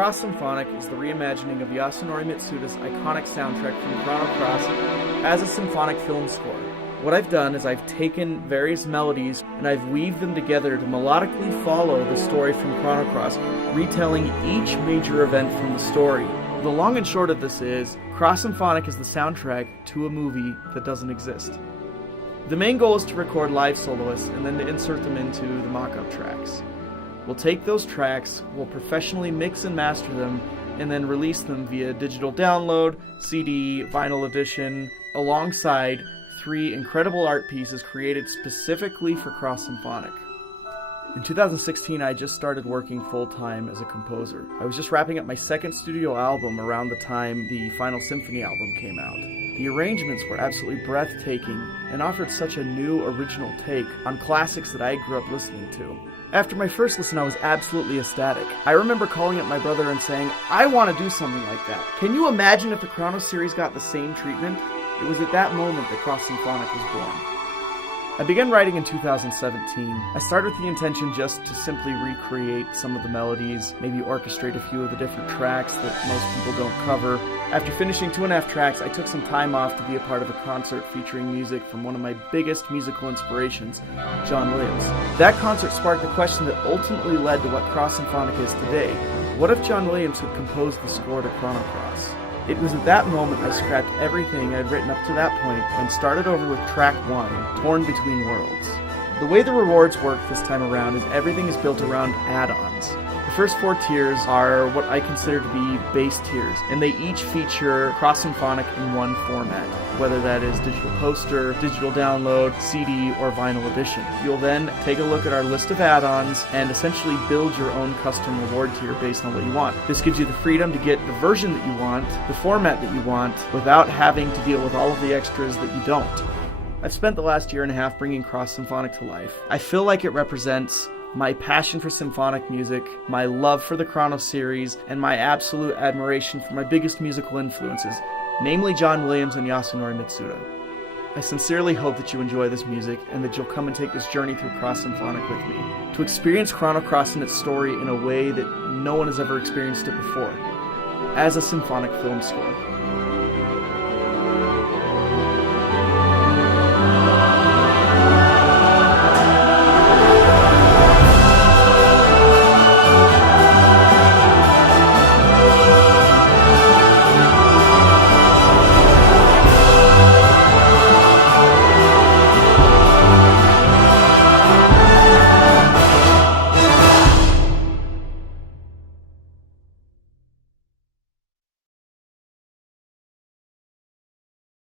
Cross Symphonic is the reimagining of Yasunori Mitsuda's iconic soundtrack from Chrono Cross as a symphonic film score. What I've done is I've taken various melodies and I've weaved them together to melodically follow the story from Chrono Cross, retelling each major event from the story. The long and short of this is, Cross Symphonic is the soundtrack to a movie that doesn't exist. The main goal is to record live soloists and then to insert them into the mock-up tracks. We'll take those tracks, we'll professionally mix and master them, and then release them via digital download, CD, vinyl edition, alongside 3 incredible art pieces created specifically for Cross Symphonic. In 2016, I just started working full-time as a composer. I was just wrapping up my second studio album around the time the final Symphony album came out. The arrangements were absolutely breathtaking and offered such a new, original take on classics that I grew up listening to. After my first listen, I was absolutely ecstatic. I remember calling up my brother and saying, "I want to do something like that. Can you imagine if the Chronos series got the same treatment?" It was at that moment that Cross Symphonic was born. I began writing in 2017. I started with the intention just to simply recreate some of the melodies, maybe orchestrate a few of the different tracks that most people don't cover. After finishing 2.5 tracks, I took some time off to be a part of a concert featuring music from one of my biggest musical inspirations, John Williams. That concert sparked the question that ultimately led to what Cross Symphonic is today. What if John Williams had composed the score to Chrono Cross? It was at that moment I scrapped everything I'd written up to that point and started over with track 1, Torn Between Worlds. The way the rewards work this time around is everything is built around add-ons. The first 4 tiers are what I consider to be base tiers, and they each feature Cross Symphonic in one format, whether that is digital poster, digital download, CD, or vinyl edition. You'll then take a look at our list of add-ons and essentially build your own custom reward tier based on what you want. This gives you the freedom to get the version that you want, the format that you want, without having to deal with all of the extras that you don't. I've spent the last 1.5 years bringing Cross Symphonic to life. I feel like it represents my passion for symphonic music, my love for the Chronos series, and my absolute admiration for my biggest musical influences, namely John Williams and Yasunori Mitsuda. I sincerely hope that you enjoy this music and that you'll come and take this journey through Cross Symphonic with me, to experience Chrono Cross and its story in a way that no one has ever experienced it before, as a symphonic film score.